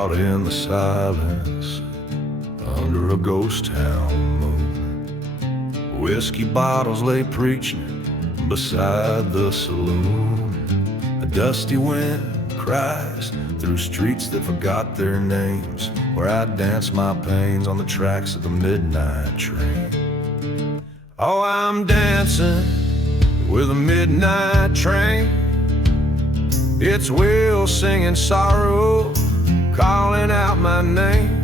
out in the silence under a ghost town moon. Whiskey bottles lay preaching beside the saloon. A dusty wind cries through streets that forgot their names, where I dance my pains on the tracks of the midnight train. Oh, I'm dancing with a midnight train. It's wheels singing sorrow, calling out my name.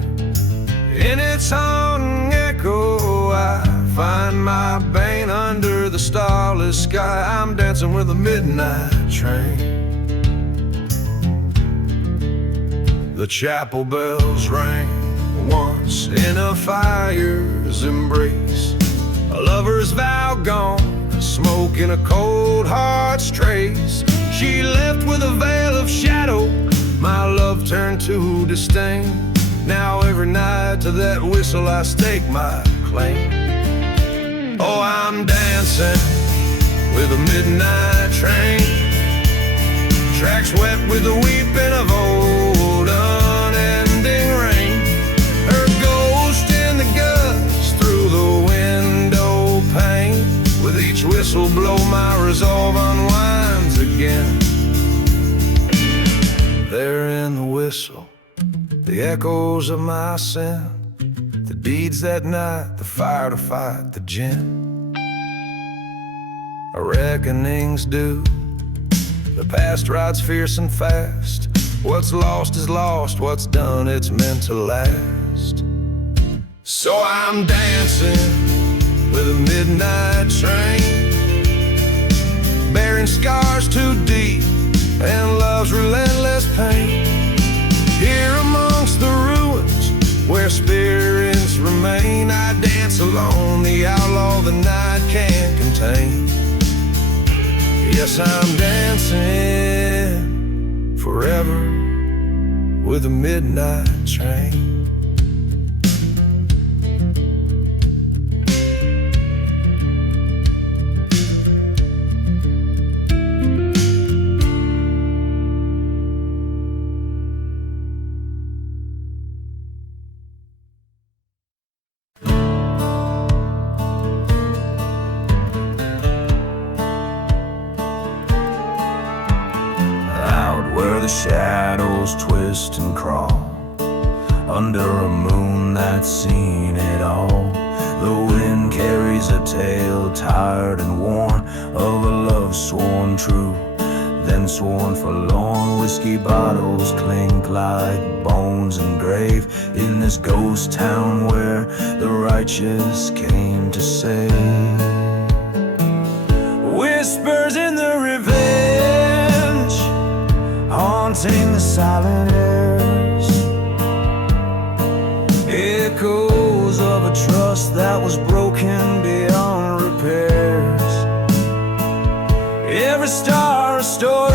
In its haunting echo, I find my bane under the starless sky. I'm dancing with a midnight train. The chapel bells rang once in a fire's embrace. A lover's vow gone, smoke in a cold heart's trace. She left with a veil of shadow, my love turned to disdain. Now every night to that whistle I stake my claim. Oh, I'm dancing with a midnight train. Tracks wet with the weeping of old unending rain. Her ghost in the gusts through the window pane. With each whistle blow my resolve unwinds again. There in the whistle, the echoes of my sin, the deeds that night, the fire to fight the gin. A reckoning's due, the past rides fierce and fast. What's lost is lost, what's done it's meant to last. So I'm dancing with a midnight train, bearing scars too deep and love's relentless pain. Here amongst the ruins where spirits remain, I dance alone, the outlaw the night can't contain. Yes, I'm dancing forever with a midnight train. The shadows twist and crawl under a moon that's seen it all. The wind carries a tale, tired and worn, of a love sworn true, then sworn forlorn. Whiskey bottles clink like bones engraved in this ghost town where the righteous came to save. Whispers in the revenge, haunting the silent airs. Echoes of a trust that was broken beyond repairs. Every star a story,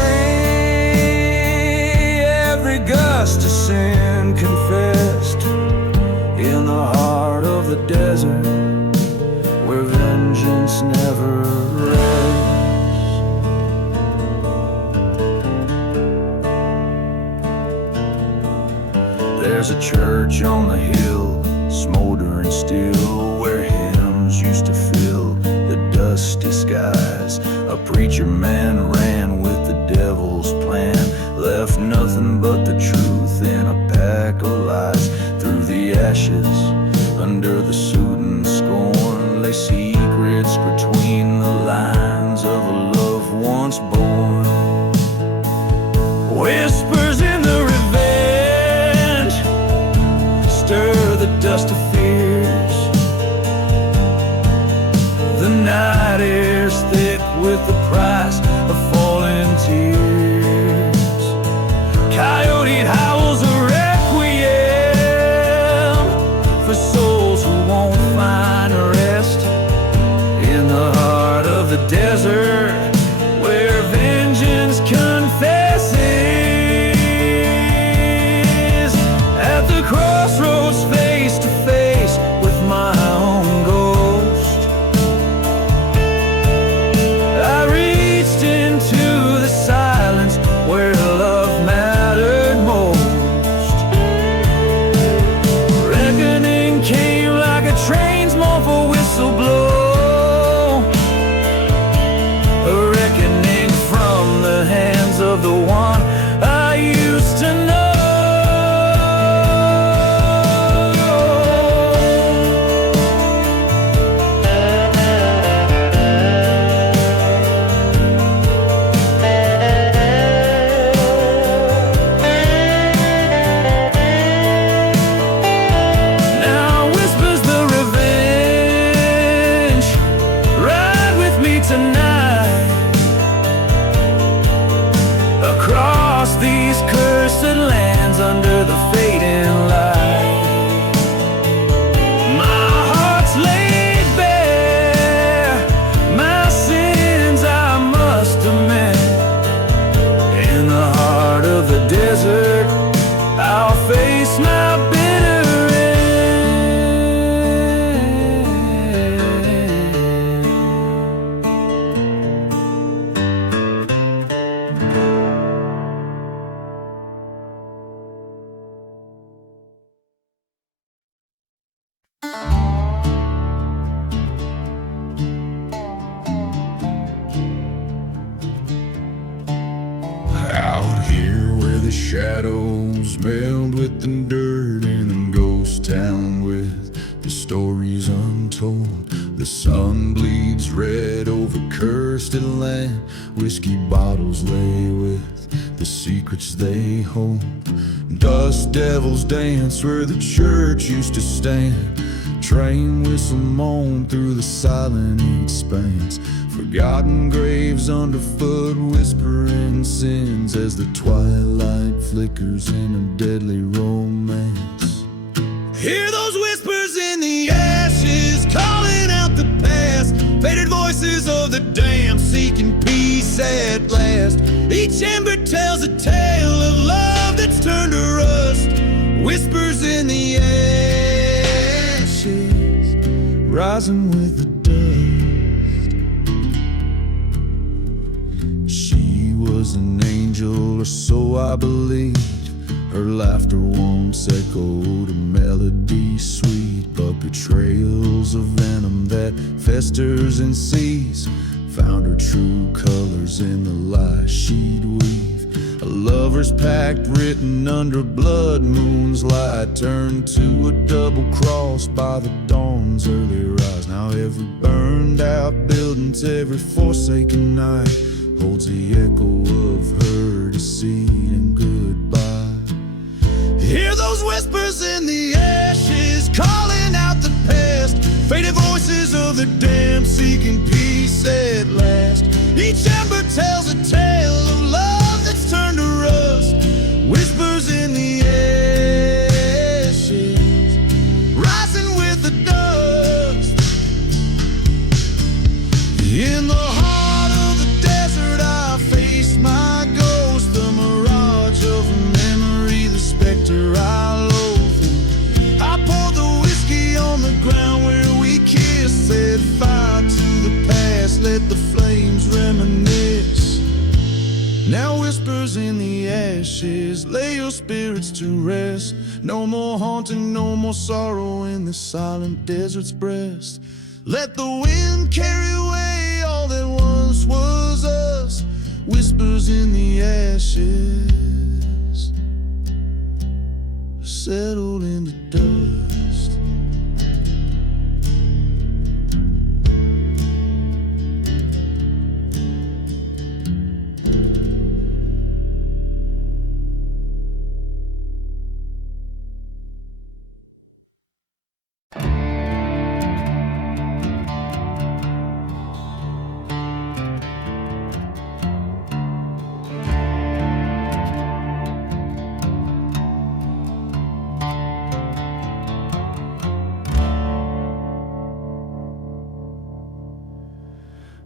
every gust a sin confessed. In the heart of the desert where vengeance never rests. There's a church on the hill, smoldering still, where hymns used to fill the dusty skies. A preacher man ran with the devil's plan, left nothing but the truth in a pack of lies. Through the ashes, under the soot and scorn, lay secrets between the lines of a love once born. Whispers in the revenge, stir the dust of fears. The night air's thick with the price of falling tears. Coyote howls a requiem for souls who won't find rest. In the heart of the desert where vengeance confesses. At the crossroads face to face with my own ghost, I reached into the silence where love mattered most. mournful whistle blow, a reckoning from the hands of the one I used to know. Under the fading light, my heart's laid bare, my sins I must amend. In the heart of the desert, I'll face my bitter shadows meld with the dirt in a ghost town with the stories untold. The sun bleeds red over cursed land. Whiskey bottles lay with the secrets they hold. Dust devils dance where the church used to stand. Train whistle moan through the silent expanse. Forgotten graves underfoot, whispering sins as the twilight flickers in a deadly romance. Hear those whispers in the ashes, calling out the past. Faded voices of the damned, seeking peace at last. Each ember tells a tale of love that's turned to rust. Whispers in the ashes, rising with the was an angel, or so I believe. Her laughter once echoed a melody sweet, but betrayals of venom that festers and sees found her true colors in the lies she'd weave. A lover's pact written under blood moon's light turned to a double cross by the dawn's early rise. Now every burned out building's every forsaken night holds the echo of her deceit and goodbye. Hear those whispers in the ashes, calling out the past. Faded voices of the damned, seeking peace at last. Each ember tells a tale of love that's turned to rust. Whispers in the ashes, rising with the dust. In the heart of the desert I face my ghost, the mirage of a memory, the specter I loathe. I poured the whiskey on the ground where we kissed, set fire to the past, let the flames reminisce. Now whispers in the ashes, lay your spirits to rest. No more haunting, no more sorrow in this silent desert's breast. Let the wind carry away all that once was us. Whispers in the ashes, settled in the dust.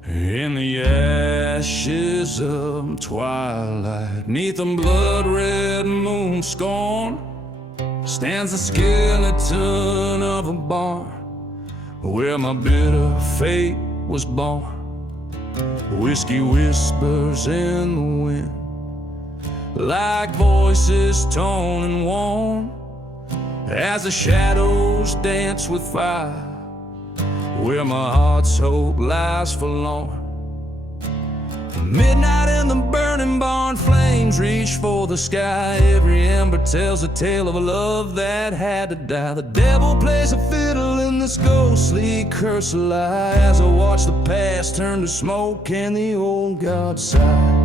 In the ashes of twilight, neath a blood-red moon scorn, stands the skeleton of a barn where my bitter fate was born. Whiskey whispers in the wind, like voices torn and worn, as the shadows dance with fire. where my heart's hope lies forlorn. Midnight in the burning barn, flames reach for the sky. Every ember tells a tale of a love that had to die. The devil plays a fiddle in this ghostly curse of lie, as I watch the past turn to smoke and the old gods sigh.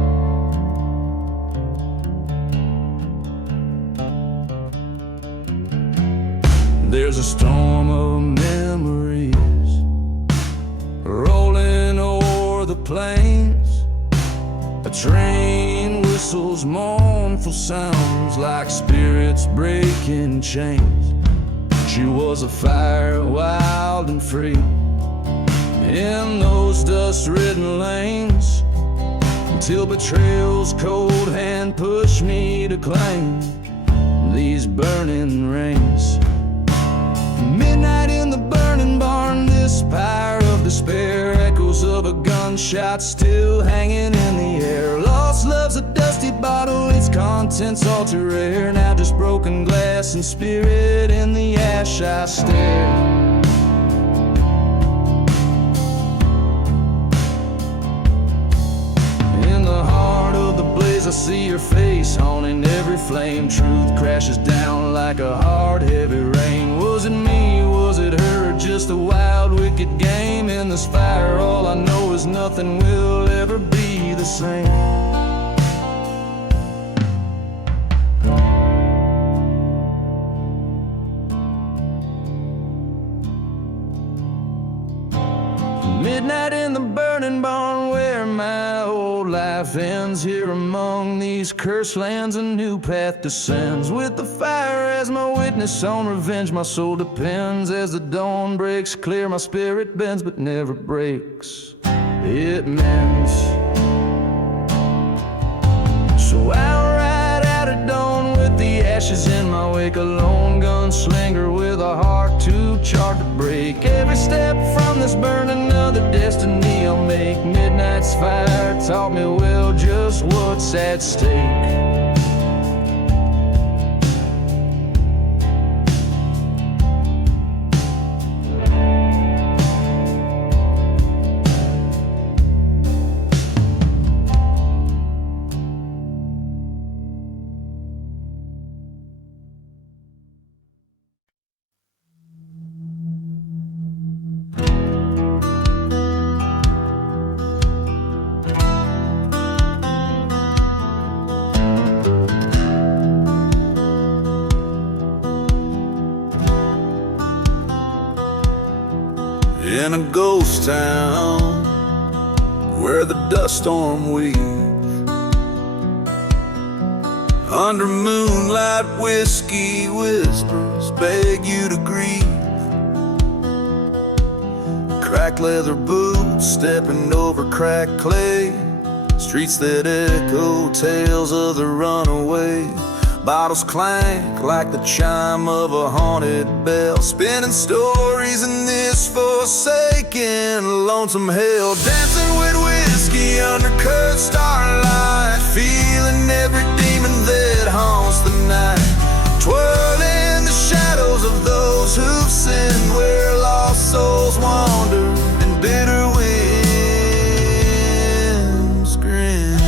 There's a storm of memories rolling o'er the plains. A train whistles mournful sounds like spirits breaking chains. She was a fire wild and free in those dust-ridden lanes, until betrayal's cold hand pushed me to claim these burning reins. Midnight in the burning barn, this pyre of despair, echoes of a gunshot still hanging in the air. Lost love's a dusty bottle, its contents all too rare. Now just broken glass and spirit in the ash I stare. I see your face haunting every flame. Truth crashes down like a hard, heavy rain. Was it me, was it her, or just a wild, wicked game? In this fire, all I know is nothing will ever be the same. Midnight in the burning barn, where my old life ends. Here among these cursed lands, a new path descends. With the fire as my witness, on revenge my soul depends. As the dawn breaks clear, my spirit bends but never breaks, it mends. So I'll ride out at dawn with the ashes in my wake, a lone gunslinger with a heart too charred to break. Every step from this burning, another destiny I'll make. Midnight's fire taught me well just what's at stake. In a ghost town where the dust storm weaves, under moonlight whiskey whispers beg you to grieve. Cracked leather boots stepping over cracked clay, streets that echo tales of the runaway. Bottles clank like the chime of a haunted bell, spinning stories in this forsaken, lonesome hell. Dancing with whiskey under cut starlight, feeling every demon that haunts the night. Twirling the shadows of those who've sinned, where lost souls wander and bitter winds grin.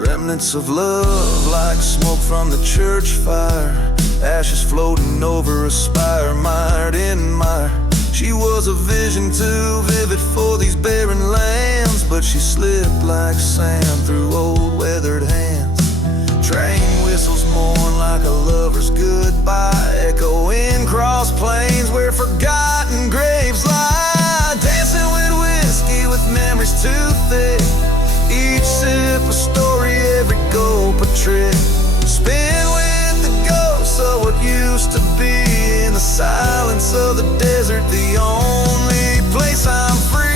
Remnants of love like smoke from the church fire, ashes floating over a spire mired in mire. She was a vision too vivid for these barren lands, but she slipped like sand through old weathered hands. Train whistles mourn like a lover's goodbye, echoing cross plains where forgotten graves lie. Dancing with whiskey with memories too thick, each sip a story, every gulp a trick. Spin with the ghosts of what used to be, in the silence of the desert, the only place I'm free.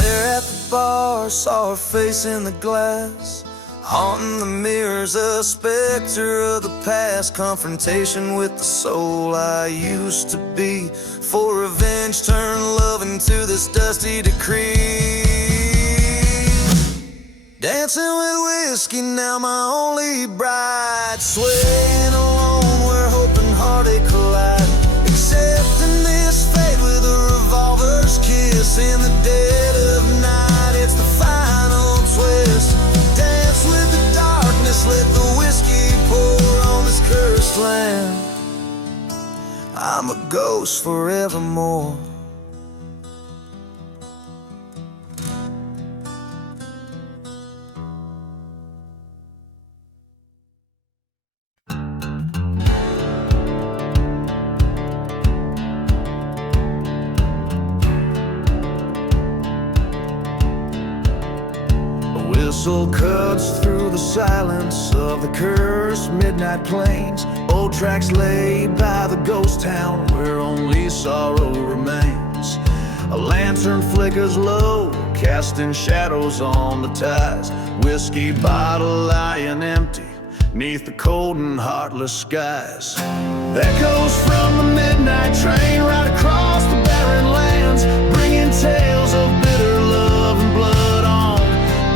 There at the bar, saw her face in the glass, Haunting the mirrors, a specter of the past, confrontation with the soul I used to be. For revenge, turn love into this dusty decree. Dancing with whiskey, now my only bride. Swaying alone where hope and heartache collide. Accepting this fate with a revolver's kiss. In the dead of night, it's the final twist. Dance with the darkness, let the whiskey pour on this cursed land. I'm a ghost forevermore. Whistle cuts through the silence of the cursed midnight plains. Old tracks laid by the ghost town where only sorrow remains. A lantern flickers low, casting shadows on the ties. Whiskey bottle lying empty neath the cold and heartless skies. Echoes from the midnight train right across the barren lands, bringing tales of bitter love and blood on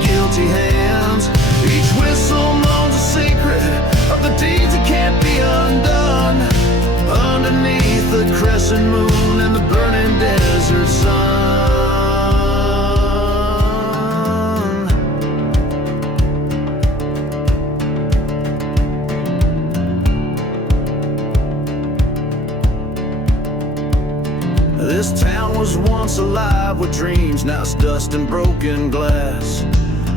guilty hands. Each whistle moans a secret of the deeds that can't be undone. Underneath the crescent moon and the burning desert sun. This town was once alive with dreams, now it's dust and broken glass.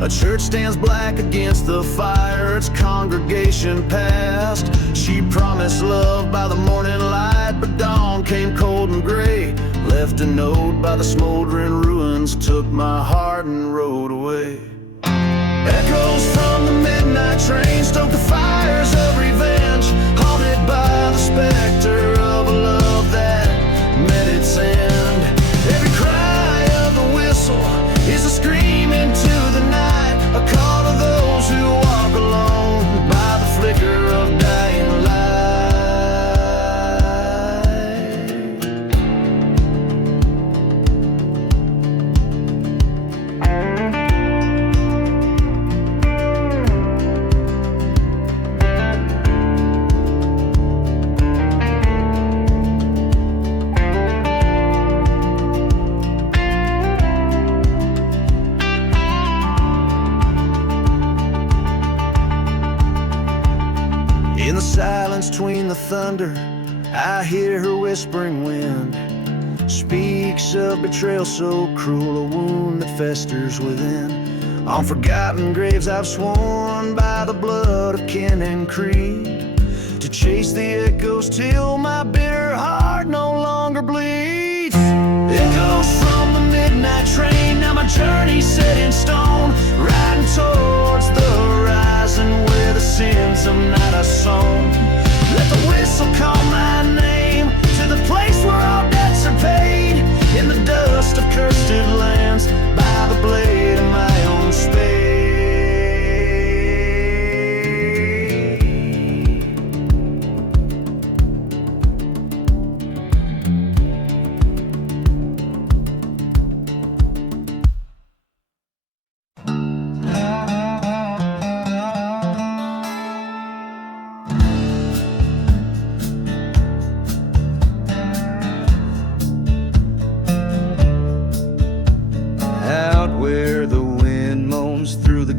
A church stands black against the fire, its congregation passed. She promised love by the morning light, but dawn came cold and gray. Left a note by the smoldering ruins, took my heart and rode away. Echoes from the midnight train stoke the fires of revenge, haunted by the specter of a love that met its end. Every cry of the whistle is a scream into the night, a call to those who walk alone by the flicker of dying light. In the silence between the thunder, I hear her whispering wind. Speaks of betrayal so cruel, a wound that festers within. On forgotten graves I've sworn by the blood of kin and creed, to chase the echoes till my bitter heart no longer bleeds. Echoes from the midnight train, now my journey's set in stone, riding towards the horizon where the sins of night are sown. Let the whistle call my name to the place where all debts are paid, in the dust of cursed lands by the blade of my own spade.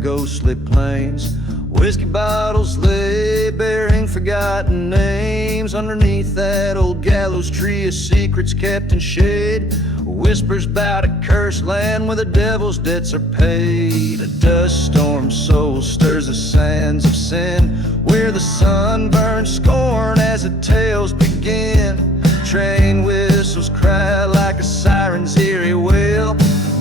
Ghostly plains, whiskey bottles lay bearing forgotten names. Underneath that old gallows tree, a secret's kept in shade. Whispers about a cursed land where the devil's debts are paid. A dust storm soul stirs the sands of sin, where the sun burns scorn as the tales begin. Train whistles cry like a siren's eerie wail,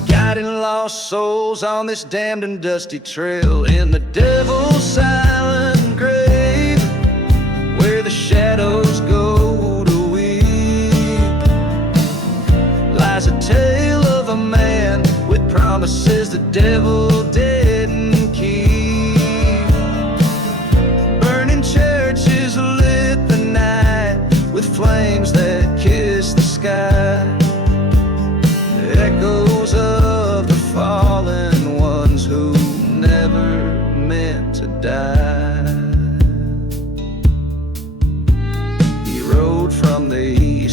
guiding lost souls on this damned and dusty trail. In the devil's silent grave, where the shadows go to weep, lies a tale of a man with promises the devil didn't keep.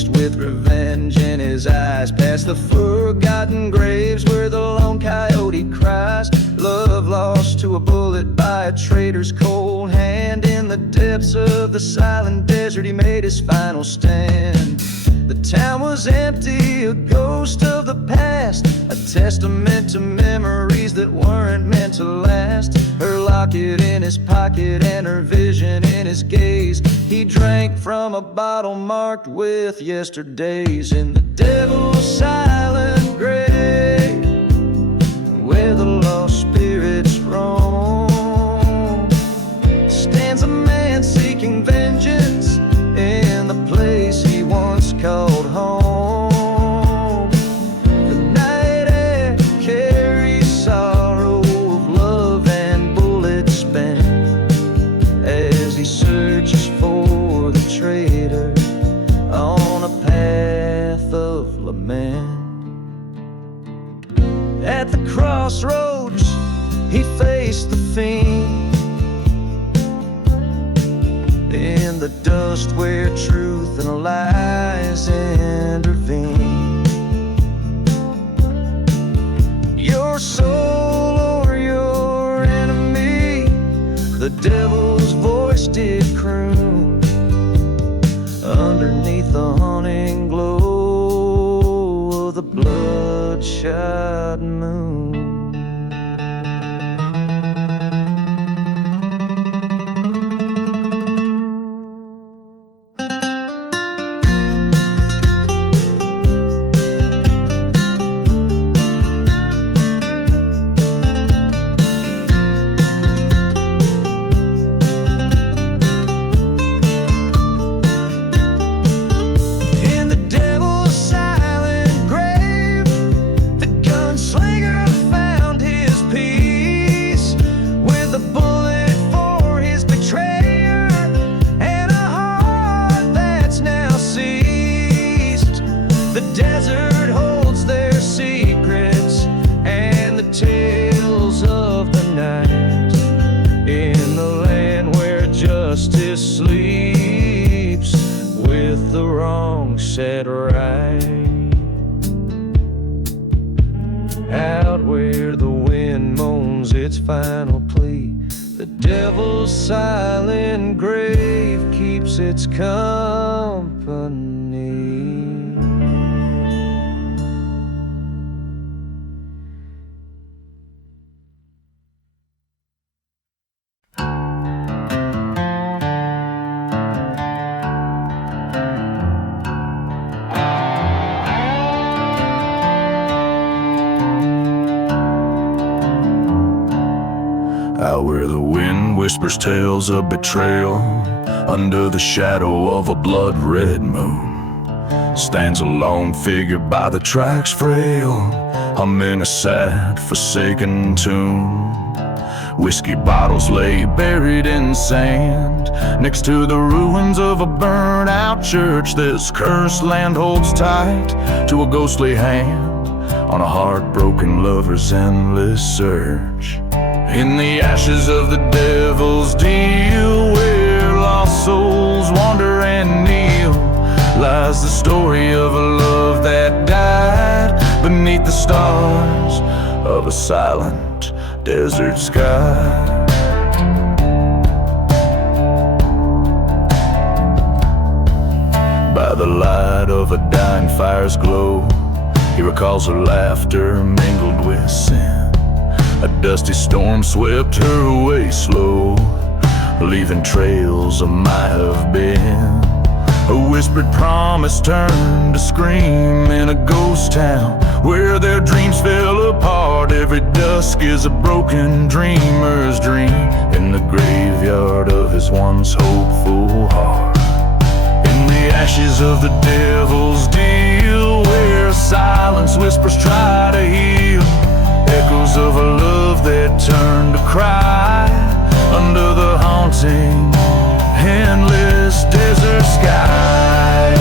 mixed with revenge in his eyes. Past the forgotten graves where the lone coyote cries. Love lost to a bullet by a traitor's cold hand. In the depths of the silent desert he made his final stand. The town was empty, a ghost of the past, a testament to memories that weren't meant to last. Her locket in his pocket and her vision in his gaze. He drank from a bottle marked with yesterdays. In the devil's silent grave, where the lost spirits roam, stands a man seeking vengeance in the place he once called home. The night air carries sorrow of love and bullets spent as he searches for the traitor on a path of lament. At the crossroads he faced the fiend, in the dust where truth and lies intervene. Your soul or your enemy, the devil's voice did croon underneath the haunting glow of the bloodshot moon. Sleeps with the wrong set right, out where the wind moans its final plea. The devil's silent grave keeps its company. Out where the wind whispers tales of betrayal, under the shadow of a blood-red moon, stands a lone figure by the tracks frail, humming a sad, forsaken tune. Whiskey bottles lay buried in sand next to the ruins of a burned-out church. This cursed land holds tight to a ghostly hand on a heartbroken lover's endless search. In the ashes of the devil's deal, where lost souls wander and kneel, lies the story of a love that died beneath the stars of a silent desert sky. By the light of a dying fire's glow, he recalls her laughter mingled with sin. A dusty storm swept her away slow, leaving trails of might have been. A whispered promise turned to scream in a ghost town where their dreams fell apart. Every dusk is a broken dreamer's dream in the graveyard of his once hopeful heart. In the ashes of the devil's deal, where silence whispers try to heal, echoes of a love that turned to cry under the haunting, endless desert sky.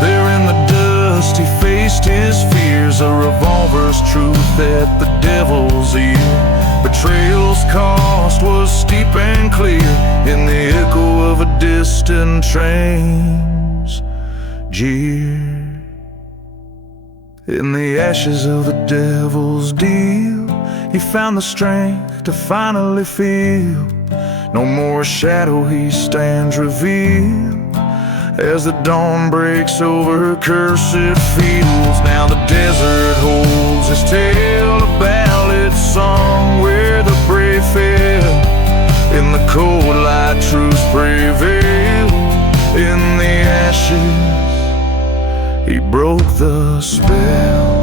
There in the dust he faced his whispers a revolver's truth at the devil's ear. Betrayal's cost was steep and clear in the echo of a distant train's jeer. In the ashes of the devil's deal, he found the strength to finally feel. No more shadow, he stands revealed as the dawn breaks over cursed fields. Now the desert holds his tale, a ballad song where the brave fell. In the cold light, truth prevailed. In the ashes, he broke the spell.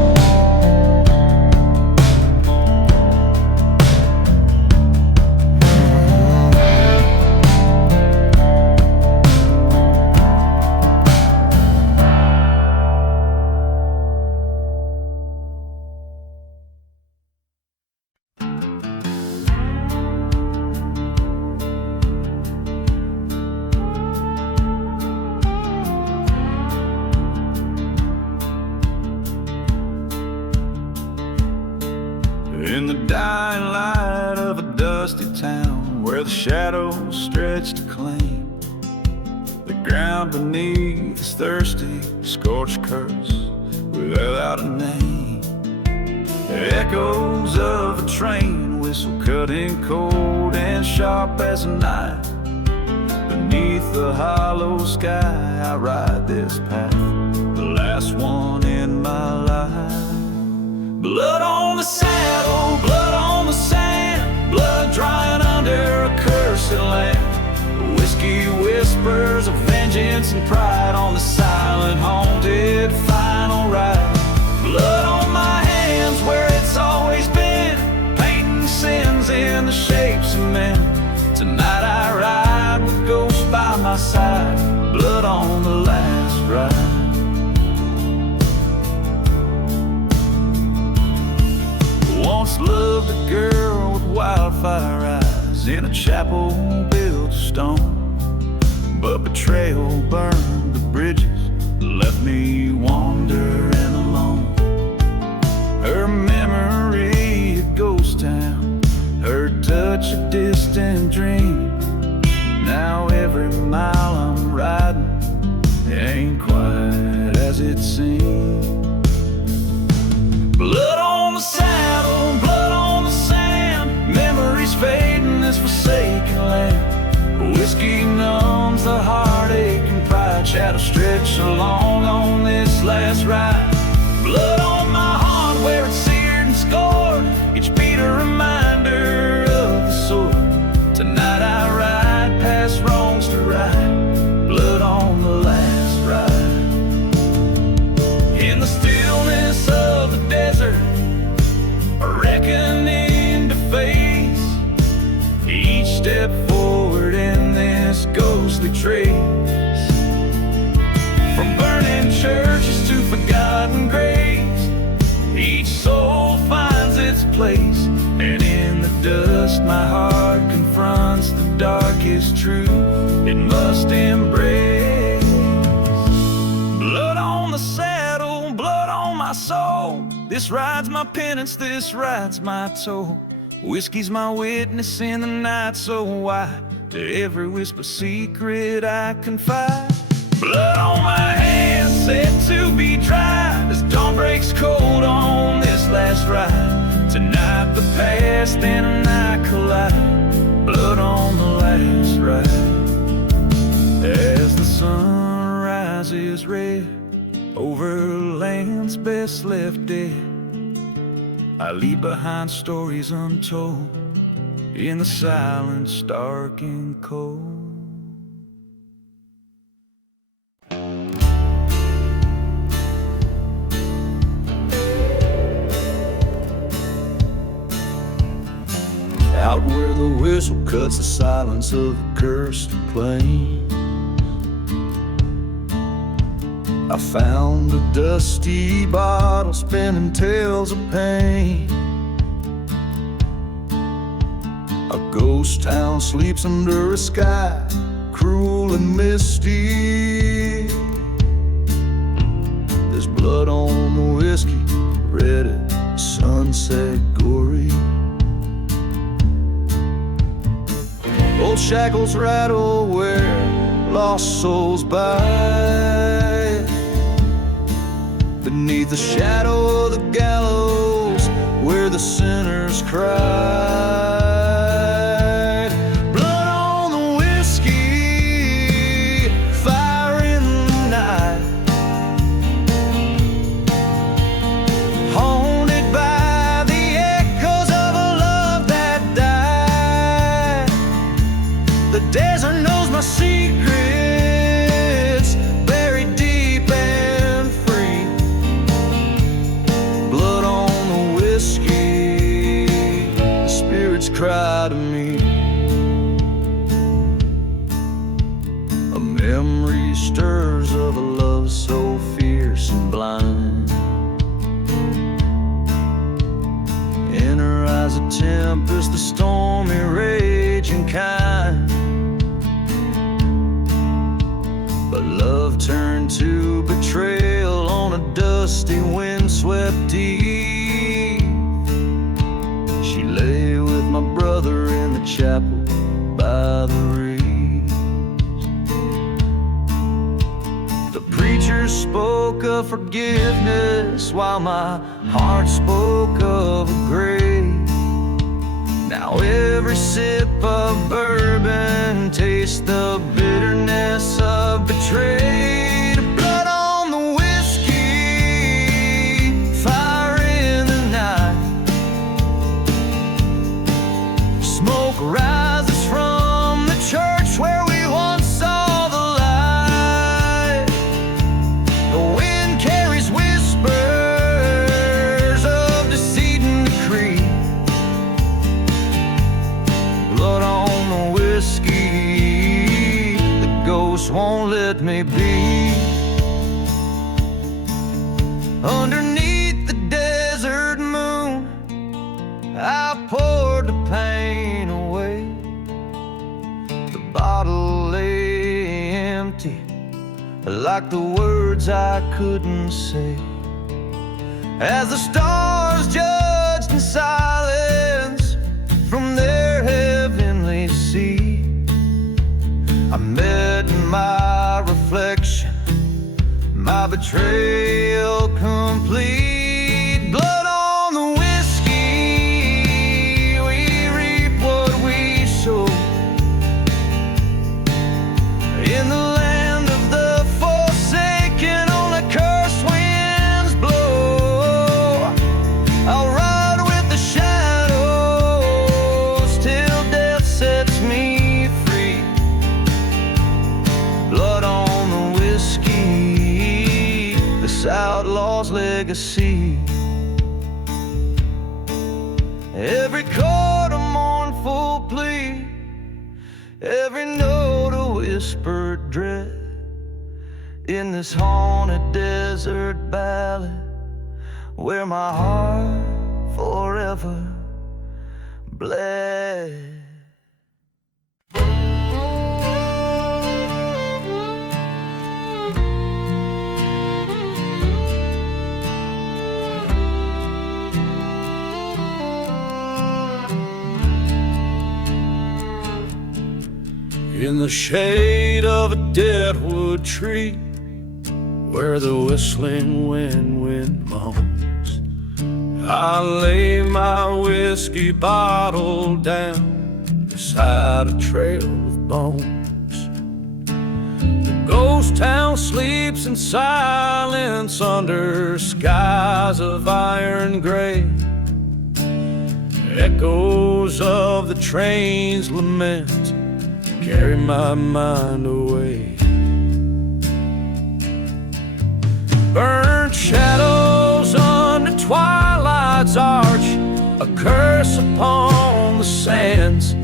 In the dying light of a dusty town where the shadows stretch to claim the ground beneath is thirsty, scorched curse without a name. Echoes of a train whistle cutting cold and sharp as a knife. Beneath the hollow sky I ride this path, the last one in my life. Blood on the saddle, blood on the sand, blood drying under a cursed land. Whiskey whispers of vengeance and pride on the silent, haunted final ride. Blood on my hands where it's always been, painting sins in the shapes of men. Tonight I ride with ghosts by my side, blood on the last ride. Once loved a girl with wildfire eyes in a chapel built of stone, but betrayal burned the bridges, left me wandering alone. Her memory a ghost town, her touch a distant dream. Now every mile I'm riding ain't quite as it seems. Blood on the saddle, blood on the sand, memories fading this forsaken land. Whiskey numbs the heartache and pride, shadows stretch along on this last ride. Blood on my heart where it's seared and scored, each beat a reminder of the sword. Tonight I ride past wrongs to right, blood on the last ride. In the stillness of the desert, a reckoning to face, each step forward in this ghostly trace. From burning churches to forgotten graves, each soul finds its place. And in the dust my heart confronts the darkest truth it must embrace. Blood on the saddle, blood on my soul, this ride's my penance, this ride's my toll. Whiskey's my witness in the night so wide, to every whisper secret I confide. Blood on my hands set to be dried as dawn breaks cold on this last ride. Tonight the past and I collide, blood on the last ride. As the sun rises red over lands best left dead, I leave behind stories untold in the silence dark and cold. Out where the whistle cuts the silence of the cursed plain, I found a dusty bottle spinning tales of pain. A ghost town sleeps under a sky cruel and misty. There's blood on the whiskey, red at sunset gory. Old shackles rattle where lost souls bide. Beneath the shadow of the gallows where the sinners cried. Blood on the whiskey, fire in the night. Haunted by the echoes of a love that died. The desert knows my secrets, buried deep and free. Blood on the whiskey, the spirits cry to me. A memory stirs of a love so fierce and blind. In her eyes a tempest, the stormy raging kind. But love turned to betrayal on a dusty, windswept eve. She lay with my brother in the chapel by the reeds. The preacher spoke of forgiveness while my heart spoke of a grave. Now every sip of bourbon tastes the bitterness of betrayed. Blood on the whiskey, fire in the night. Smoke rises from the church where we once saw the light. The wind carries whispers of deceit and decree. Blood on the whiskey, the ghost won't let me be. Underneath the desert moon, I poured the pain away. The bottle lay empty, like the words I couldn't say. As the stars judged in silence from their heavenly seat, I met my reflection, my betrayal complete. Blood on the whiskey, we reap what we sow. In the land of the forsaken, only cursed winds blow. I'll ride with the shadows till death sets me free. Blood on the whiskey, this outlaw's legacy. Every chord a mournful plea, every note a whispered dread. In this haunted desert ballad, where my heart forever bled. In the shade of a deadwood tree, where the whistling wind moans, I lay my whiskey bottle down beside a trail of bones. The ghost town sleeps in silence under skies of iron gray. Echoes of the train's lament carry my mind away. Burnt shadows under twilight's arch, a curse upon the sands.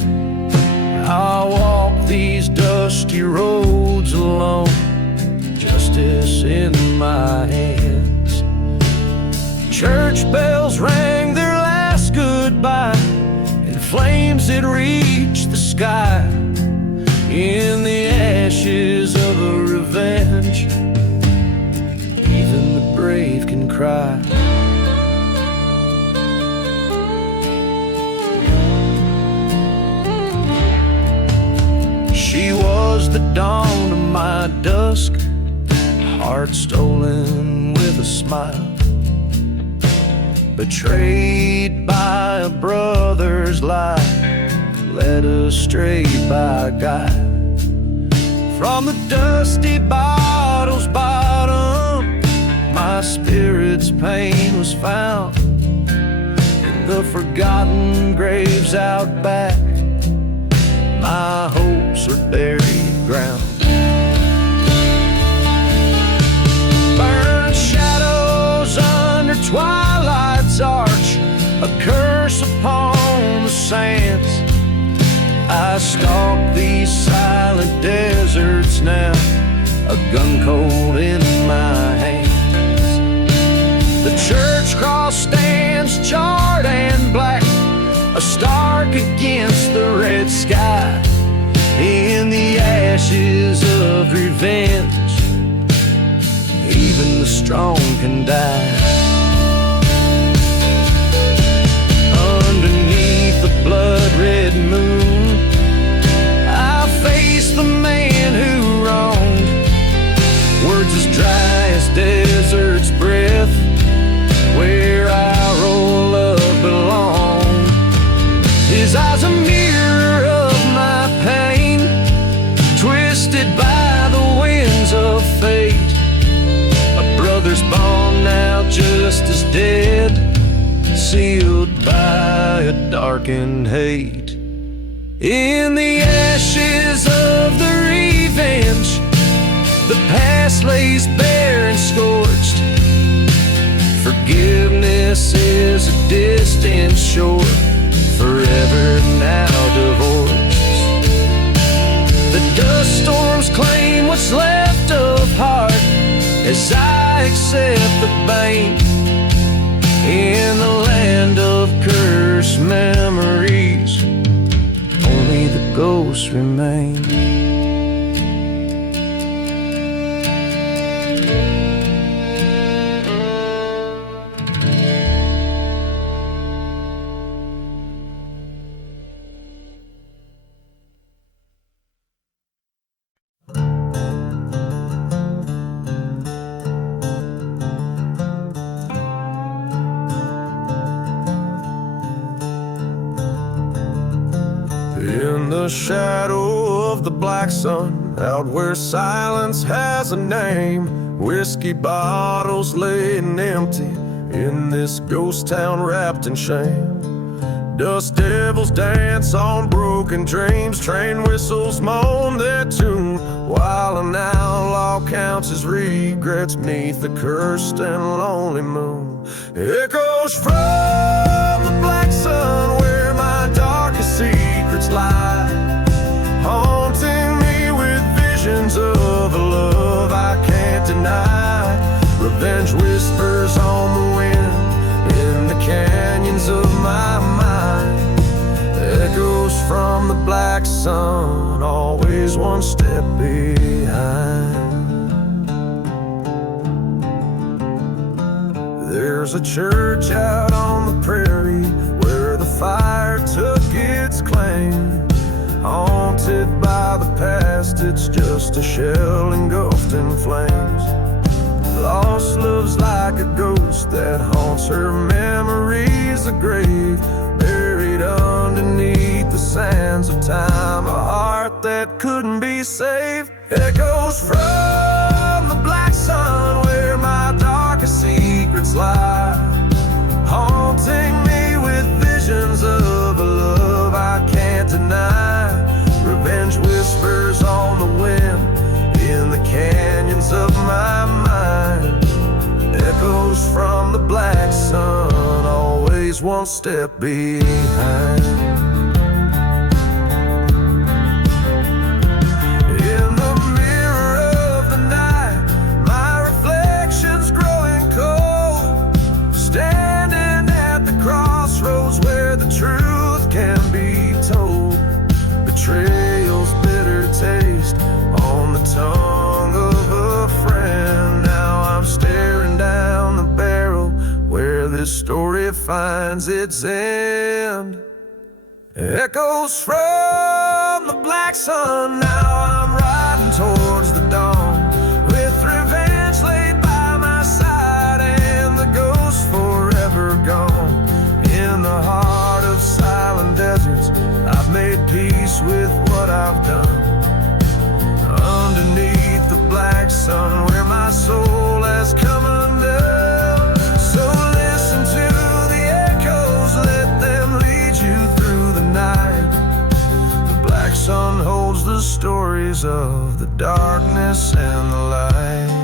I walk these dusty roads alone, justice in my hands. Church bells rang their last goodbye, in flames that reached the sky. In the ashes of a revenge, even the brave can cry. the dawn of my dusk, heart stolen with a smile, betrayed by a brother's lie, led astray by God. From the dusty bottle's bottom, my spirit's pain was found. In the forgotten graves out back, my hopes are buried ground. Burned shadows under twilight's arch, a curse upon the sands. I stalk these silent deserts now, a gun cold in my hands. The church cross stands charred and black, a stark against the red sky. In the ashes of revenge, even the strong can die. Underneath the blood-red moon, I face the man who wronged. Words as dry as desert's breath, where our old love belonged. His eyes a mirror of my pain, twisted by the winds of fate. A brother's bond now just as dead, sealed by a darkened hate. In the ashes of the revenge, the past lays bare and scorched. Forgiveness is a distant shore, forever now divorced. The dust storms claim what's left of heart, as I accept the bane. In the land of cursed memories, only the ghosts remain. In the shadow of the black sun, out where silence has a name, whiskey bottles laying empty in this ghost town wrapped in shame. Dust devils dance on broken dreams, train whistles moan their tune, while an outlaw counts his regrets neath the cursed and lonely moon. Echoes from the black sun where my darkest secrets lie, haunting me with visions of a love I can't deny. Revenge whispers on the wind in the canyons of my mind. Echoes from the black sun, always one step behind. There's a church out on the prairie where the fire took its claim. Haunted by the past, it's just a shell engulfed in flames. Lost love's like a ghost that haunts her memories, a grave buried underneath the sands of time. A heart that couldn't be saved. Echoes from the black sun where my darkest secrets lie, haunting me with visions of a love I can't deny. Revenge whispers on the wind in the canyons of my mind. Echoes from the black sun, always one step behind. In the mirror of the night, my reflection's growing cold, standing at the crossroads where the truth can be told. Betrayal's bitter taste on the tongue of a friend. Now I'm staring down the barrel where this story finds its end. Echoes from the black sun, now I'm right towards the dawn, with revenge laid by my side and the ghost forever gone. In the heart of silent deserts, I've made peace with what I've done. Underneath the black sun, where my soul has come undone. So listen to the echoes, let them lead you through the night. The black sun holds the stories of the darkness and the light.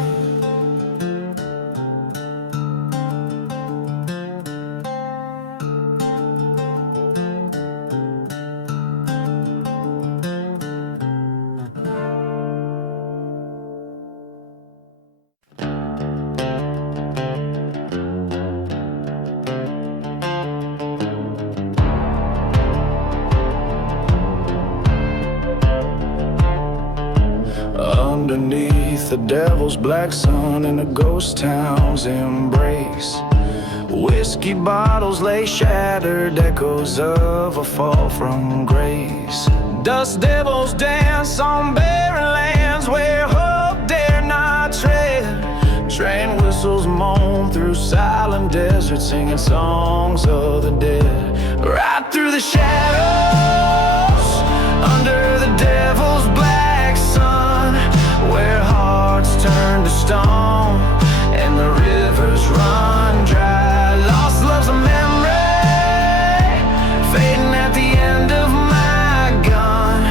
Underneath the devil's black sun in a ghost town's embrace, whiskey bottles lay shattered, echoes of a fall from grace. Dust devils dance on barren lands where hope dare not tread. Train whistles moan through silent deserts, singing songs of the dead. Right through the shadows, under the devil's black sun, where hearts turn to stone and the rivers run dry. Lost love's a memory, fading at the end of my gun,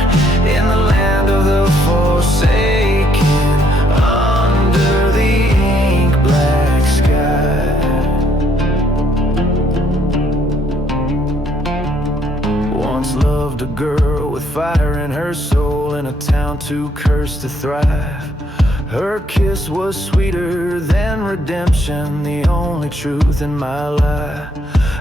in the land of the forsaken, under the ink black sky. Once loved a girl with fire in her soul, in a town too cursed to thrive. Her kiss was sweeter than redemption, the only truth in my life.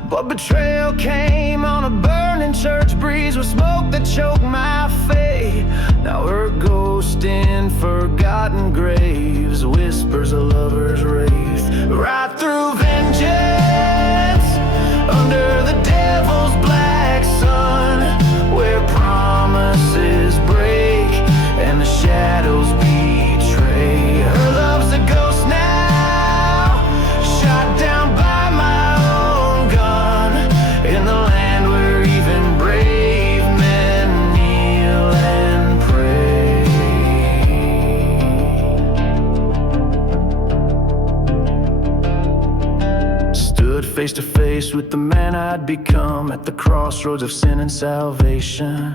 But betrayal came on a burning church breeze, with smoke that choked my faith. Now her ghost in forgotten graves whispers a lover's wraith. Right through vengeance, under the devil's black sun, where promises break and the shadows betray. Her love's a ghost now, shot down by my own gun, in the land where even brave men kneel and pray. Stood face to face with the man I'd become, at the crossroads of sin and salvation.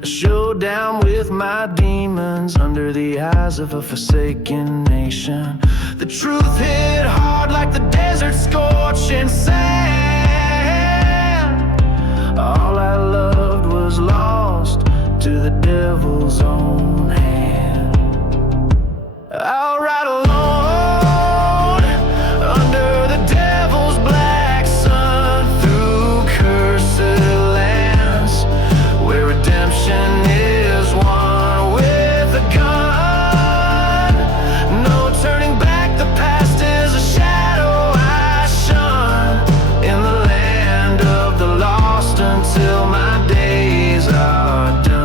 A showdown with my demons, under the eyes of a forsaken nation. The truth hit hard like the desert scorching sand. All I loved was lost to the devil's own hand. I'll ride alone under the devil's black sun, through cursed lands where redemption is won with a gun. No turning back, the past is a shadow I shun, in the land of the lost until my days are done.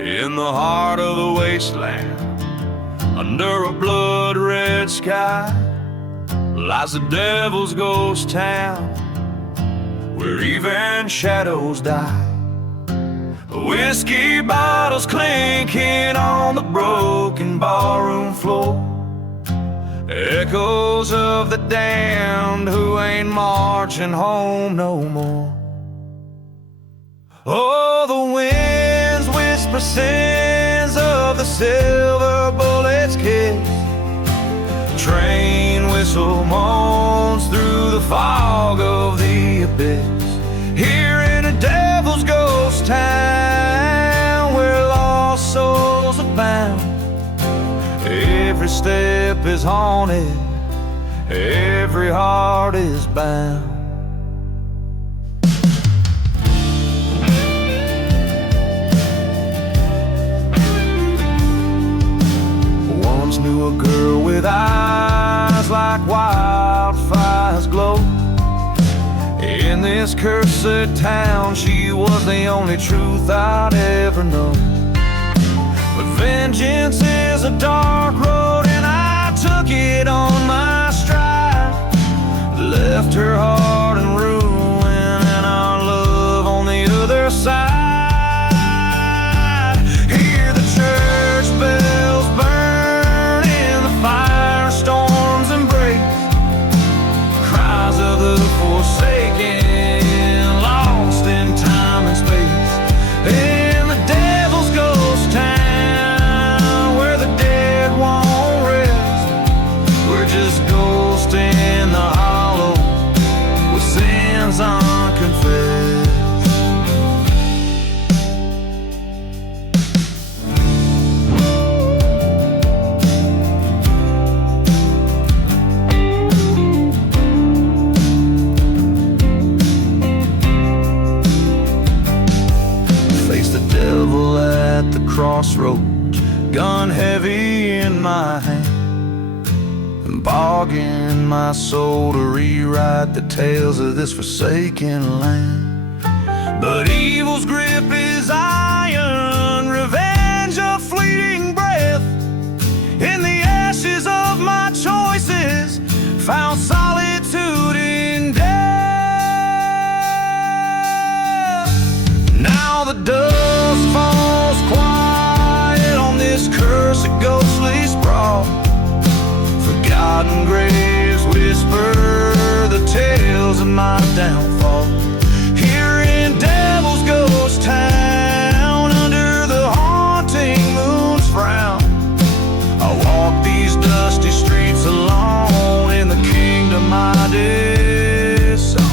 In the heart of the wasteland, under a blood-red sky, lies the devil's ghost town, where even shadows die. Whiskey bottles clinking on the broken ballroom floor, echoes of the damned who ain't marching home no more. Oh, the winds whisper sins of the silver bullet's kiss. Train whistle moans through the fog of the abyss. Here in a devil's ghost town, where lost souls abound, every step is haunted, every heart is bound. Once knew a girl with eyes like wildfires glow. In this cursed town, she was the only truth I'd ever know. But vengeance is a dark road, and I took it on my stride. Left her heart in ruin and our love on the other side. Hear the church bells burn in the firestorm's embrace, cries of the forsaken, lost in time and space. In the devil's ghost town, where the dead won't rest, we're just ghosts in the hollow with sins unconfessed. Face the devil at the crossroads, gun heavy in my hand, bogging my soul to rewrite the tales of this forsaken land. But evil's grip is iron, revenge a fleeting breath. In the ashes of my choices, found solitude in death. Now the dust falls quiet on this cursed ghostly sprawl. Forgotten graves whisper the tales of my downfall. Here in Devil's Ghost Town, under the haunting moon's frown, I walk these dusty streets alone in the kingdom I disown.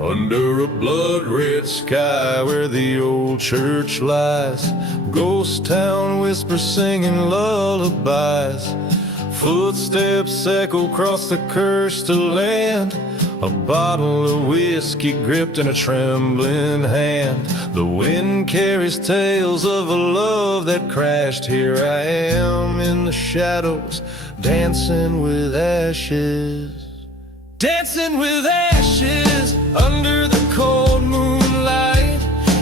Under a blood-red sky where the old church lies, ghost town whispers singing lullabies. Footsteps echo across the cursed land, a bottle of whiskey gripped in a trembling hand. The wind carries tales of a love that crashed. Here I am in the shadows, dancing with ashes. Dancing with ashes under the cold moonlight.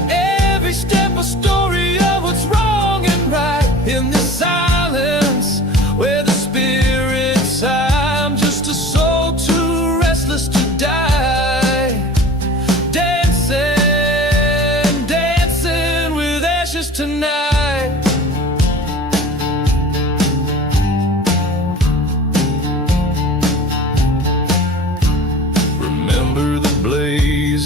Every step a story of what's wrong and right. In this silence where the spirit sigh, I'm just a soul too restless to die. Dancing, dancing with ashes tonight.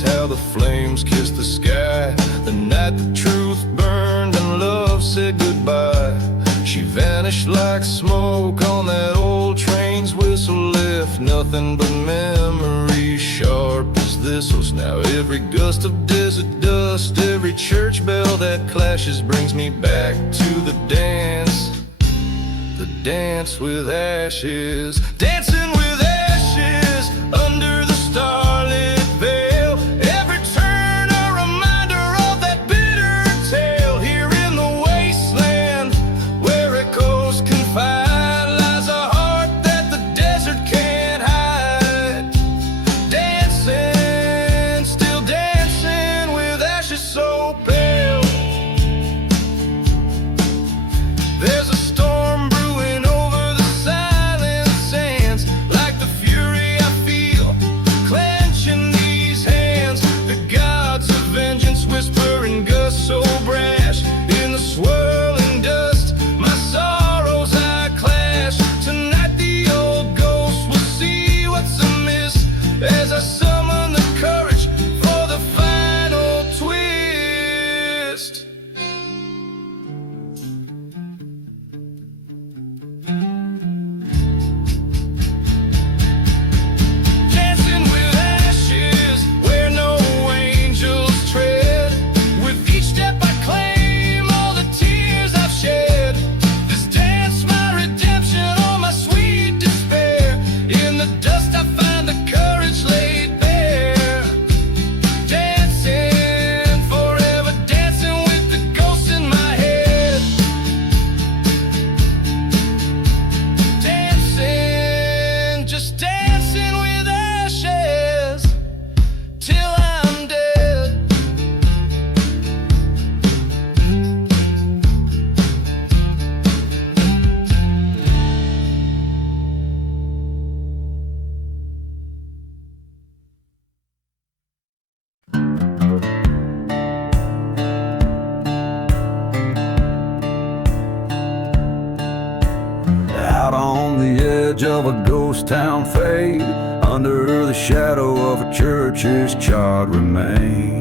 How the flames kissed the sky, the night the truth burned and love said goodbye. She vanished like smoke on that old train's whistle, left nothing but memories sharp as thistles. Now every gust of desert dust, every church bell that clashes brings me back to the dance with ashes. Dancing with ashes under the starlit veil. Every turn a reminder of that bitter tale. Here in the wasteland where echoes confide, lies a heart that the desert can't hide. Dancing, still dancing with ashes so pale. There's a storm brewing over the silent sands. of a ghost town fade. Under the shadow of a church's charred remain.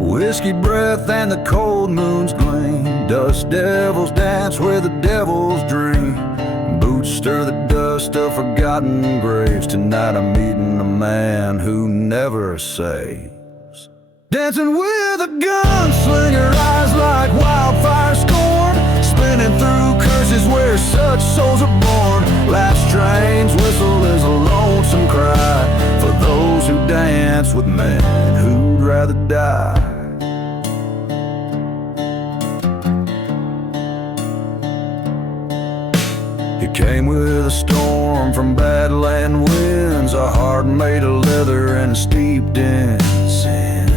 Whiskey breath and the cold moon's gleam. Dust devils dance where the devils dream. Boots stir the dust of forgotten graves. Tonight I'm meeting a man who never saves. Dancing with a gunslinger, eyes like wildfire scorn. Spinning through curses where such souls are born. Last train's whistle is a lonesome cry for those who dance with men who'd rather die. He came with a storm from badland winds, a heart made of leather and steeped in sins.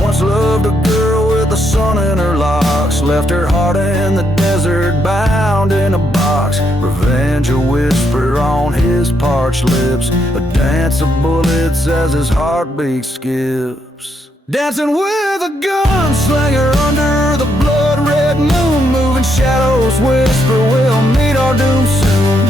Once loved a girl with the sun in her locks, left her heart in the desert bound in a box. Revenge a whisper on his parched lips, a dance of bullets as his heartbeat skips. Dancing with a gunslinger under the blood-red moon. Moving shadows whisper we'll meet our doom soon.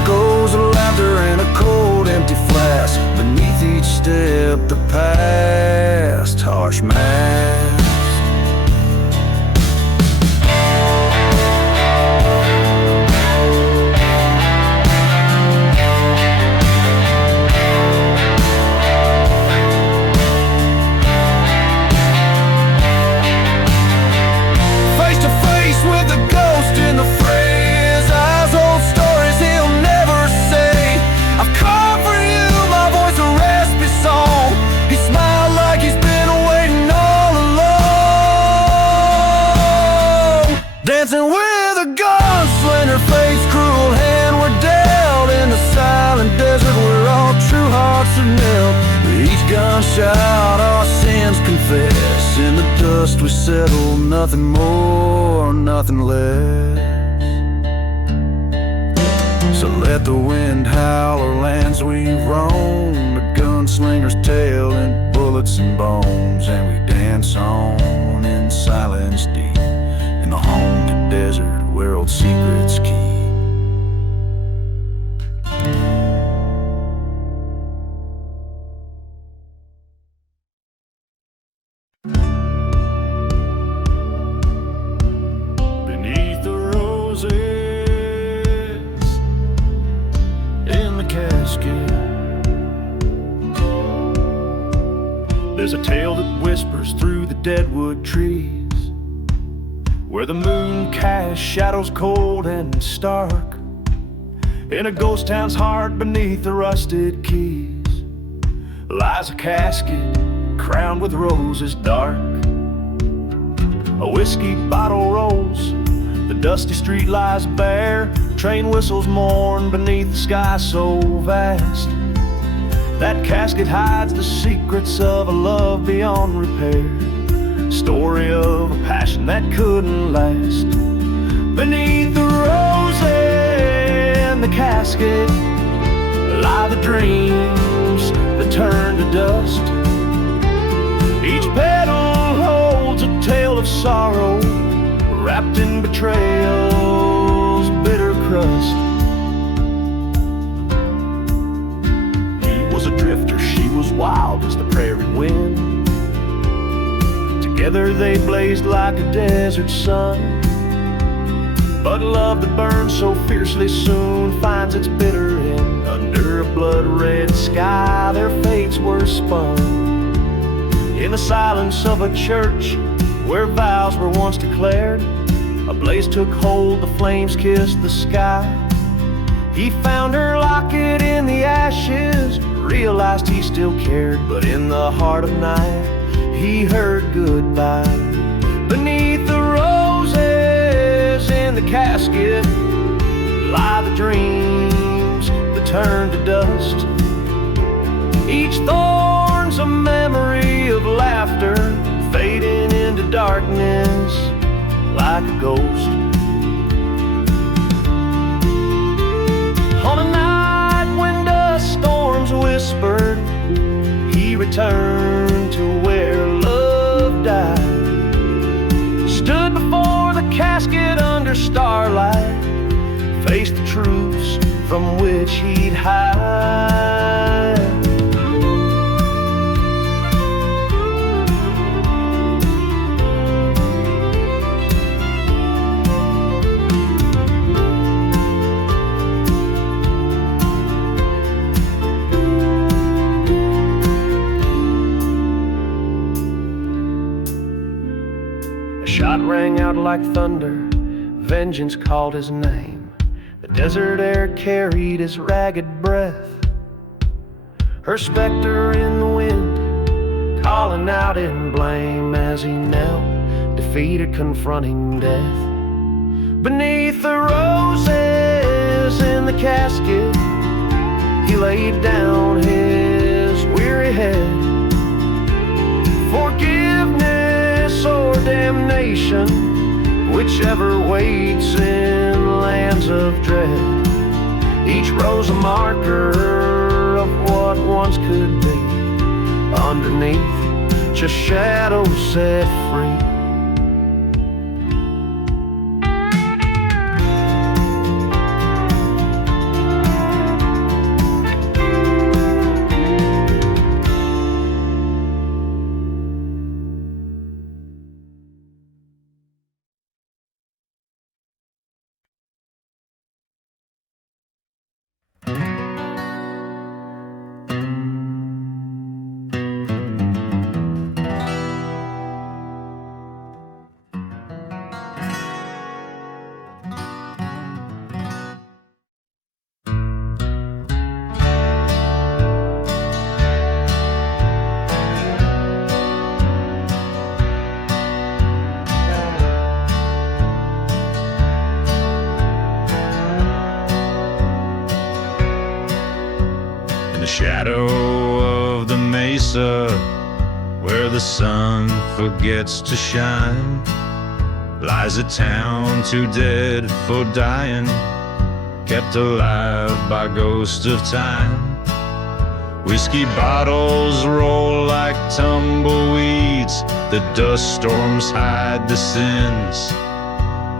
Echoes of laughter in a cold empty flask. Beneath each step the past harsh mask. Dancing with a gunslinger, fate's cruel hand were dealt. In the silent desert where all true hearts are knelt. With each gunshot our sins confess. In the dust we settle, nothing more, nothing less. So let the wind howl our lands we roam. The gunslinger's tale in bullets and bones. And we dance on in silence deep. In the haunted desert where old secrets keep. Beneath the roses in the casket, there's a tale that whispers through the deadwood trees, where the moon casts shadows cold and stark. In a ghost town's heart beneath the rusted keys lies a casket crowned with roses dark. A whiskey bottle rolls, the dusty street lies bare. Train whistles mourn beneath the sky so vast. That casket hides the secrets of a love beyond repair. Story of a passion that couldn't last. Beneath the roses in the casket lie the dreams that turn to dust. Each petal holds a tale of sorrow, wrapped in betrayal's bitter crust. He was a drifter, she was wild as the prairie wind. Together they blazed like a desert sun. But love that burns so fiercely soon finds its bitter end. Under a blood-red sky their fates were spun. In the silence of a church where vows were once declared, a blaze took hold, the flames kissed the sky. He found her locket in the ashes, realized he still cared. But in the heart of night he heard goodbye. Beneath the roses in the casket lie the dreams that turn to dust. Each thorn's a memory of laughter, fading into darkness like a ghost. On a night when dust storms whispered, he returned to where love clear starlight faced the truths from which he'd hide. A shot rang out like thunder, vengeance called his name. The desert air carried his ragged breath. Her specter in the wind, calling out in blame as he knelt, defeated, confronting death. Beneath the roses in the casket, he laid down his weary head. Forgiveness or damnation, whichever waits in lands of dread. Each rose a marker of what once could be. Underneath, just shadows set free. Shadow of the mesa, where the sun forgets to shine, lies a town too dead for dying, kept alive by ghosts of time. Whiskey bottles roll like tumbleweeds, the dust storms hide the sins,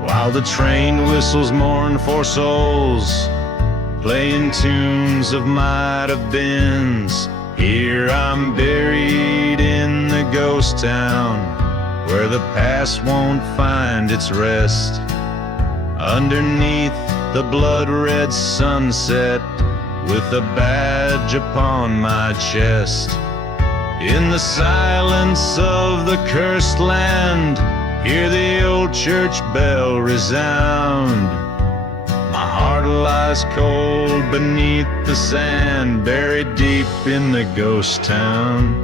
while the train whistles mourn for souls, playing tunes of might have beens. Here I'm buried in the ghost town, where the past won't find its rest. Underneath the blood-red sunset, with a badge upon my chest. In the silence of the cursed land, hear the old church bell resound. My heart lies cold beneath the sand, buried deep in the ghost town.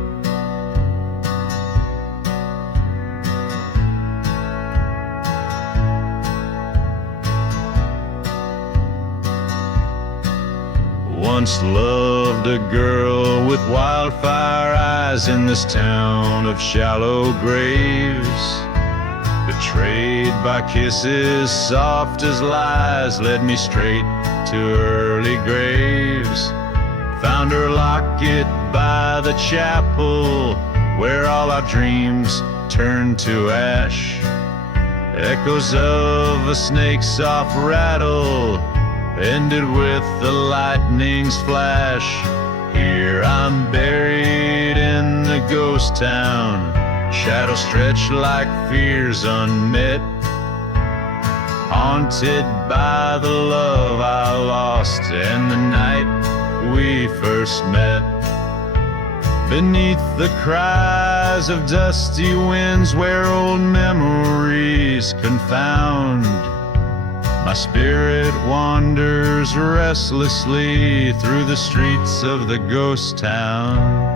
Once loved a girl with wildfire eyes in this town of shallow graves. Betrayed by kisses soft as lies, led me straight to early graves. Found her locket by the chapel, where all our dreams turned to ash. Echoes of a snake's soft rattle ended with the lightning's flash. Here I'm buried in the ghost town, shadows stretch like fears unmet, haunted by the love I lost and the night we first met. Beneath the cries of dusty winds where old memories confound, my spirit wanders restlessly through the streets of the ghost town.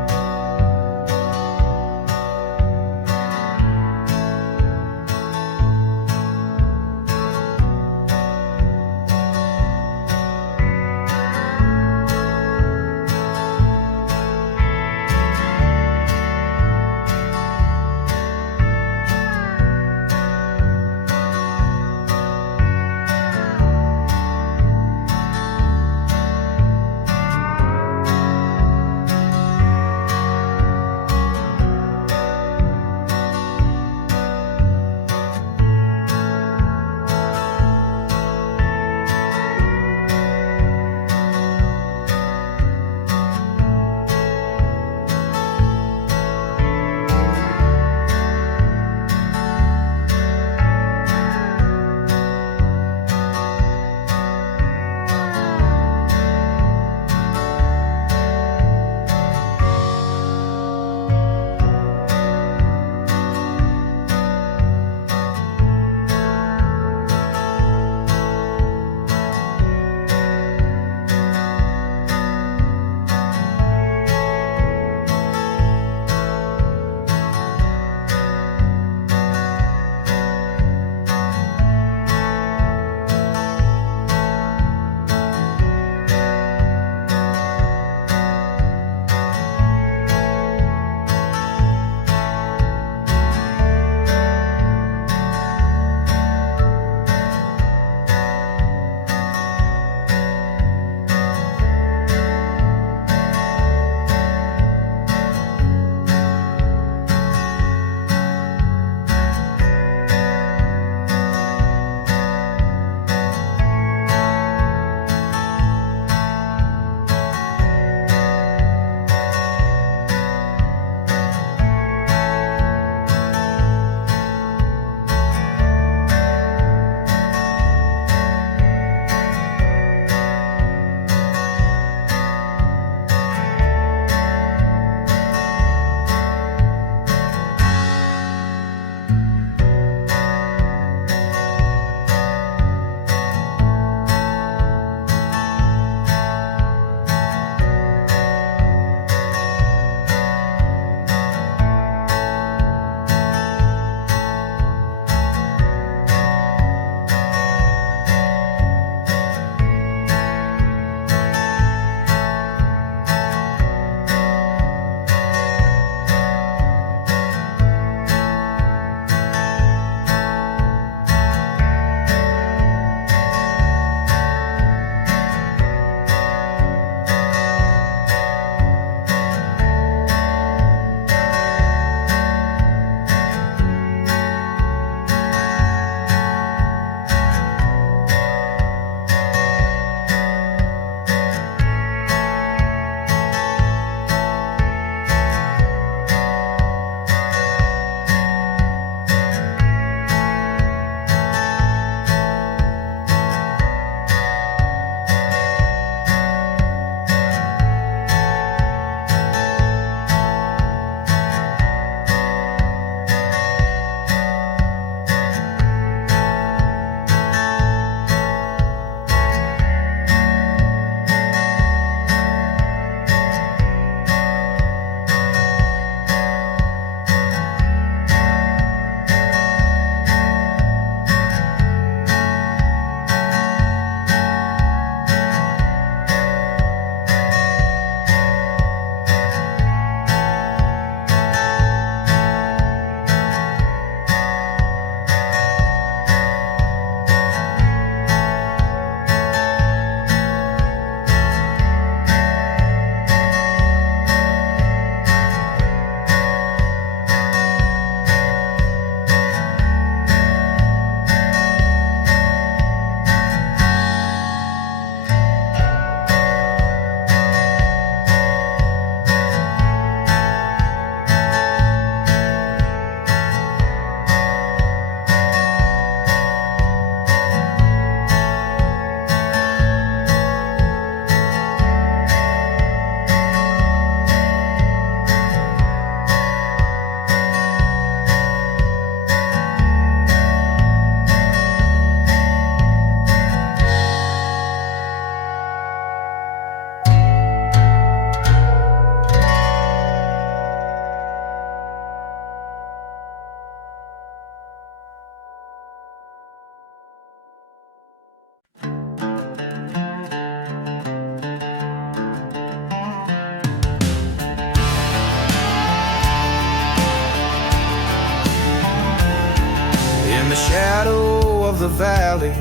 of the valley,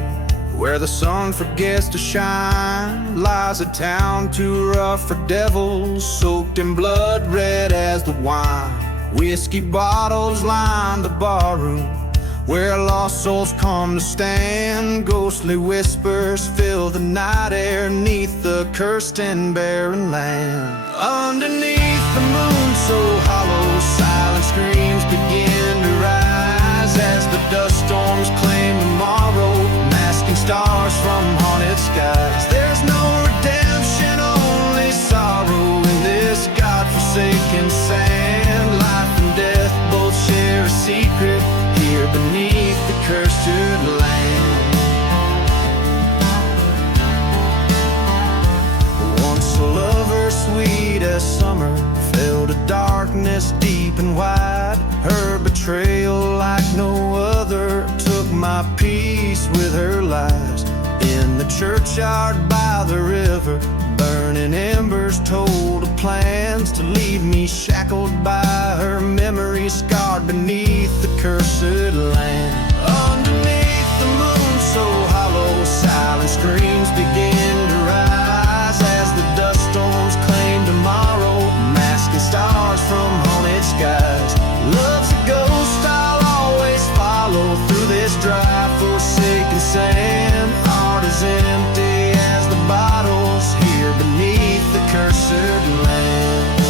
where the sun forgets to shine, lies a town too rough for devils, soaked in blood red as the wine. Whiskey bottles line the barroom, where lost souls come to stand. Ghostly whispers fill the night air neath the cursed and barren land. Underneath the moon so hollow, silent screams begin to rise as the dust storms claim tomorrow, masking stars from haunted skies. There's no redemption, only sorrow in this godforsaken sand. Life and death both share a secret here beneath the cursed land. Once a lover sweet as summer fell to darkness deep and wide. Her betrayal like no other took my peace with her lies. In the churchyard by the river, burning embers told of plans to leave me shackled by her memory, scarred beneath the cursed land. Underneath the moon so hollow, silent screams begin to rise as the dust storms claim tomorrow, masking stars from haunted skies. Love's a ghost I'll always follow through this dry forsaken sand. Heart is empty as the bottles here beneath the cursed land.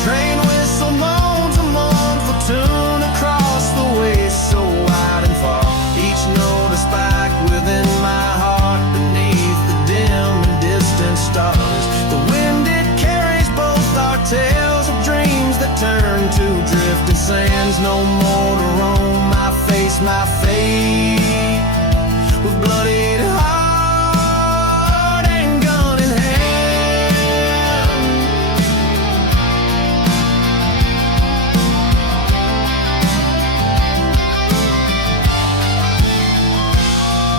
Train whistle moans a mournful tune across the waste so wide and far. Each note a spike within my heart beneath the dim and distant stars. The wind it carries both our tales of dreams that turn to drifting sands. No more to roam, I face my fate with bloodied heart and gun in hand.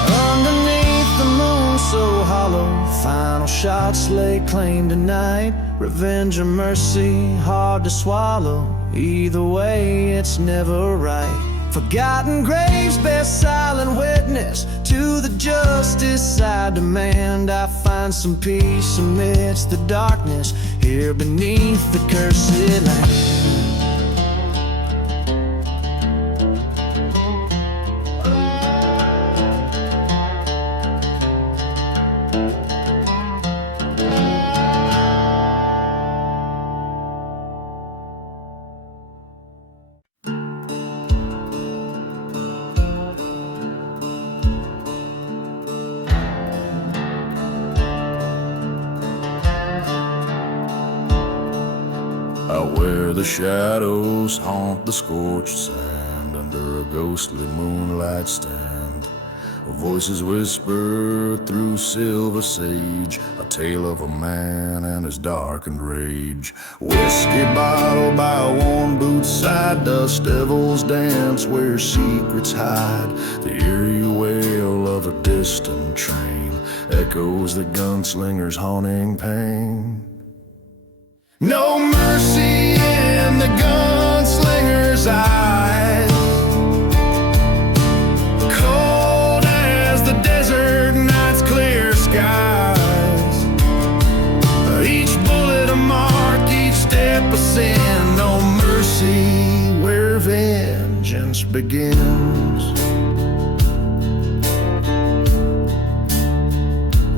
Underneath the moon so hollow, final shots lay claim tonight. Revenge or mercy, hard to swallow. Either way, it's never right. Forgotten graves bear silent witness to the justice I demand. I find some peace amidst the darkness here beneath the cursed land. Out where the shadows haunt the scorched sand, under a ghostly moonlight stand, voices whisper through silver sage, a tale of a man and his darkened rage. Whiskey bottle by a worn boot side, dust devils dance where secrets hide. The eerie wail of a distant train echoes the gunslinger's haunting pain. No mercy in the gunslinger's eyes, cold as the desert night's clear skies. Each bullet a mark, each step a sin. No mercy where vengeance begins.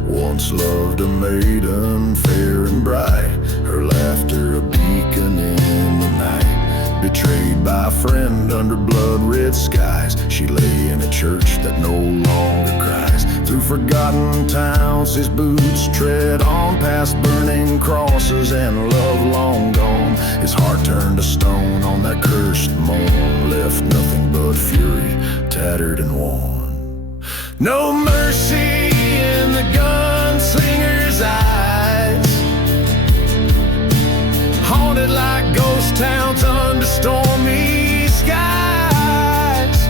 Once loved a maiden fair and bright, her laughter a beacon in the night. Betrayed by a friend under blood-red skies, she lay in a church that no longer cries. Through forgotten towns his boots tread on, past burning crosses and love long gone. His heart turned to stone on that cursed morn, left nothing but fury, tattered and worn. No mercy in the gunslinger's eyes, haunted like ghost towns under stormy skies.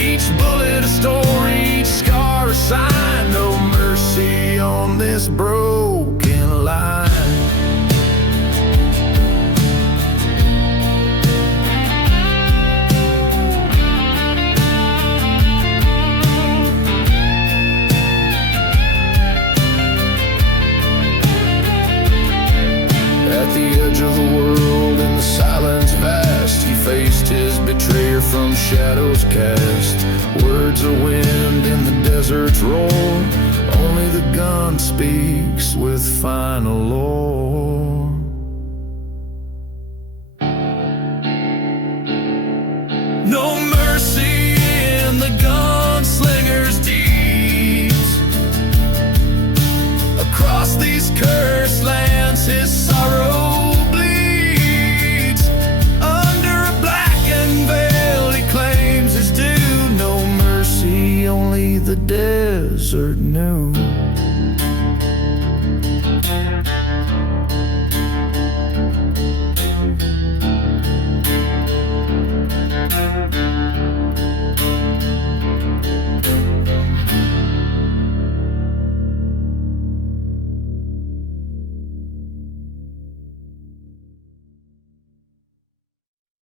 Each bullet a story, each scar a sign. No mercy on this broken line. cast. Words are wind in the desert's roar. Only the gun speaks with final lore. No mercy in the gunslinger's deeds. Across these cursed lands his sorrow bleeds. Under a blackened veil he claims his due. No mercy, only the desert knew.